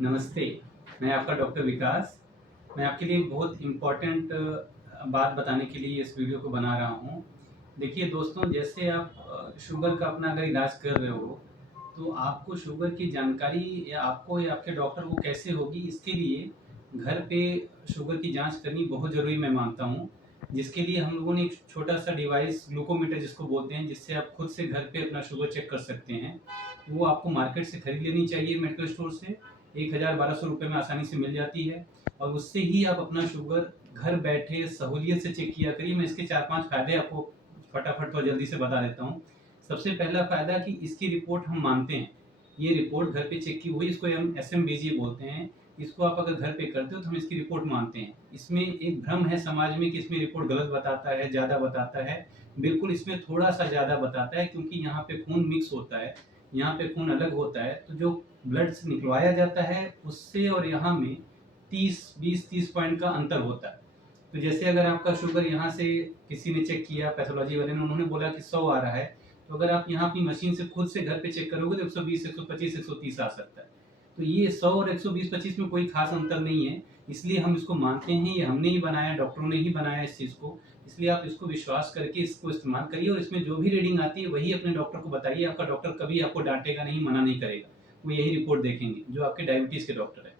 नमस्ते, मैं आपका डॉक्टर विकास। मैं आपके लिए बहुत इम्पोर्टेंट बात बताने के लिए इस वीडियो को बना रहा हूँ। देखिए दोस्तों, जैसे आप शुगर का अपना अगर इलाज कर रहे हो, तो आपको शुगर की जानकारी या आपको या आपके डॉक्टर को कैसे होगी, इसके लिए घर पे शुगर की जाँच करनी बहुत ज़रूरी मैं मानता हूँ। जिसके लिए हम लोगों ने एक छोटा-सा डिवाइस ग्लूकोमीटर जिसको बोलते हैं, जिससे आप खुद से घर पे अपना शुगर चेक कर सकते हैं। वो आपको मार्केट से खरीद लेनी चाहिए मेडिकल स्टोर से। 1000-1200 रुपए में आसानी से मिल जाती है और उससे ही आप अपना शुगर घर बैठे सहूलियत से चेक किया करिए। मैं इसके 4-5 फ़ायदे आपको फटाफट और जल्दी से बता देता हूँ। सबसे पहला फ़ायदा कि इसकी रिपोर्ट हम मानते हैं। ये रिपोर्ट घर पे चेक की हुई, इसको हम एसएमबीजी बोलते हैं। इसको आप अगर घर पे करते हो तो हम इसकी रिपोर्ट मानते हैं। इसमें एक भ्रम है समाज में कि इसमें रिपोर्ट गलत बताता है, ज़्यादा बताता है। बिल्कुल इसमें थोड़ा-सा ज़्यादा बताता है, क्योंकि यहाँ पे खून मिक्स होता है, यहाँ पे खून अलग होता है। तो जो ब्लड से निकलवाया जाता है उससे और यहाँ में 20-30 पॉइंट का अंतर होता है। तो जैसे अगर आपका शुगर यहाँ से किसी ने चेक किया, पैथोलॉजी वाले ने, उन्होंने बोला कि 100 आ रहा है, तो अगर आप यहाँ अपनी मशीन से खुद से घर पे चेक करोगे तो 120, 125, 130 आ सकता है। तो ये 100 और 120-25 में कोई खास अंतर नहीं है, इसलिए हम इसको मानते हैं। ये हमने ही बनाया, डॉक्टरों ने ही बनाया इस चीज़ को। इसलिए आप इसको विश्वास करके इसको इस्तेमाल करिए और इसमें जो भी रीडिंग आती है वही अपने डॉक्टर को बताइए। आपका डॉक्टर कभी आपको डांटेगा नहीं, मना नहीं करेगा। वो यही रिपोर्ट देखेंगे, जो आपके डायबिटीज़ के डॉक्टर हैं।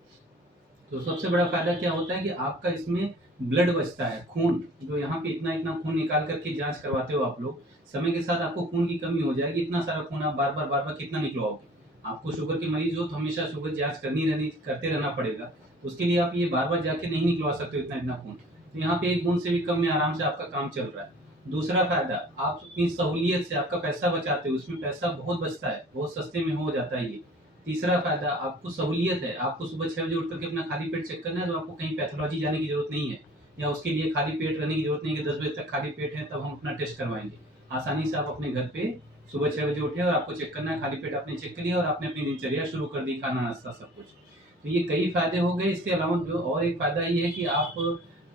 तो सबसे बड़ा फ़ायदा क्या होता है कि आपका इसमें ब्लड बचता है, खून। जो यहाँ पे इतना-इतना खून निकाल कर के जाँच करवाते हो आप लोग, समय के साथ आपको खून की कमी हो जाएगी। इतना सारा खून आप बार-बार कितना निकलवाओगे? आपको शुगर के मरीज़ हो तो हमेशा शुगर जाँच करते रहना पड़ेगा। तो उसके लिए आप ये बार-बार जाके नहीं निकलवा सकते हो इतना-इतना खून। तो यहाँ पे 1 बूँद से भी कम में आराम से आपका काम चल रहा है। दूसरा फ़ायदा, आप अपनी सहूलियत से आपका पैसा बचाते हो, उसमें पैसा बहुत बचता है, बहुत सस्ते में हो जाता है ये। तीसरा फ़ायदा, आपको सहूलियत है, आपको सुबह 6 बजे उठ कर के अपना खाली पेट चेक करना है, तो आपको कहीं पैथोलॉजी जाने की ज़रूरत नहीं है, या उसके लिए खाली पेट रहने की ज़रूरत नहीं है कि 10 बजे तक खाली पेट है तब हम अपना टेस्ट करवाएँगे। आसानी से आप अपने घर पे सुबह 6 बजे उठे और आपको चेक करना है, खाली पेट आपने चेक कर लिया और आपने अपनी दिनचर्या शुरू कर दी, खाना-नाश्ता सब कुछ। तो ये कई फ़ायदे हो गए। इसके अलावा जो और एक फ़ायदा ये है कि आप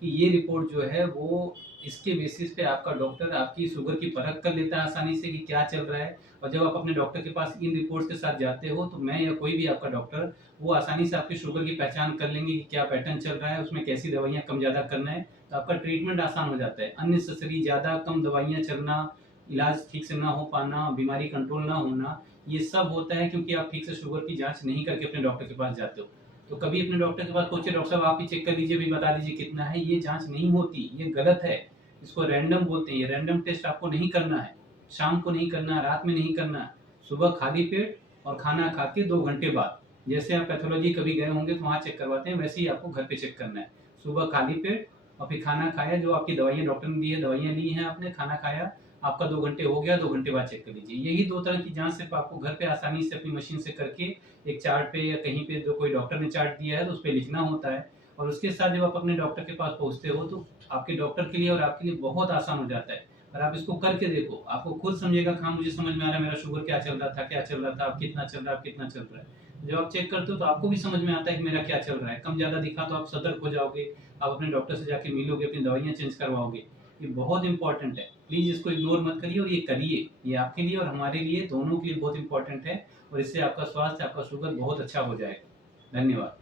कि ये रिपोर्ट जो है वो इसके बेसिस पे आपका डॉक्टर आपकी शुगर की परख कर लेता है आसानी से कि क्या चल रहा है। और जब आप अपने डॉक्टर के पास इन रिपोर्ट्स के साथ जाते हो, तो मैं या कोई भी आपका डॉक्टर वो आसानी से आपकी शुगर की पहचान कर लेंगे कि क्या पैटर्न चल रहा है, उसमें कैसी दवाइयाँ कम ज़्यादा करना है, तो आपका ट्रीटमेंट आसान हो जाता है। अननेसेसरी ज़्यादा कम दवाइयाँ चलना, इलाज ठीक से ना हो पाना, बीमारी कंट्रोल ना होना, ये सब होता है क्योंकि आप ठीक से शुगर की जाँच नहीं करके अपने डॉक्टर के पास जाते हो। तो कभी अपने डॉक्टर के पास पहुँचे, डॉक्टर साहब आप ही चेक कर लीजिए, अभी बता दीजिए कितना है, ये जाँच नहीं होती, ये गलत है। इसको रैंडम बोलते हैं, ये रैंडम टेस्ट आपको नहीं करना है। शाम को नहीं करना है, रात में नहीं करना है। सुबह खाली पेट और खाना खा के 2 घंटे बाद, जैसे आप पैथोलॉजी कभी गए होंगे तो वहाँ चेक करवाते हैं, वैसे ही आपको घर पे चेक करना है। सुबह खाली पेट और फिर खाना खाया, जो आपकी दवाइयाँ डॉक्टर ने दी है, दवाइयाँ ली हैं आपने, खाना खाया, आपका 2 घंटे हो गया, 2 घंटे बाद चेक कर लीजिए। यही 2 तरह की जाँच सिर्फ़ आपको घर पे आसानी से अपनी मशीन से करके एक चार्ट पे या कहीं पे जो कोई डॉक्टर ने चार्ट दिया है, तो उसपे लिखना होता है। और उसके साथ जब आप अपने डॉक्टर के पास पहुँचते हो, तो आपके डॉक्टर के लिए और आपके लिए बहुत आसान हो जाता है। और आप इसको करके देखो, आपको खुद समझिएगा कि हाँ, मुझे समझ में आ रहा है मेरा शुगर क्या चल रहा था, क्या चल रहा था, अब कितना चल रहा है, अब कितना चल रहा है। जब आप चेक करते हो तो आपको भी समझ में आता है कि मेरा क्या चल रहा है। कम ज़्यादा दिखा तो आप सतर्क हो जाओगे, आप अपने डॉक्टर से जाके मिलोगे, अपनी दवाइयाँ चेंज करवाओगे। ये बहुत इम्पोर्टेंट है। प्लीज़ इसको इग्नोर मत करिए और ये करिए। ये आपके लिए और हमारे लिए, दोनों के लिए बहुत इम्पोर्टेंट है और इससे आपका स्वास्थ्य, आपका शुगर बहुत अच्छा हो जाएगा। धन्यवाद।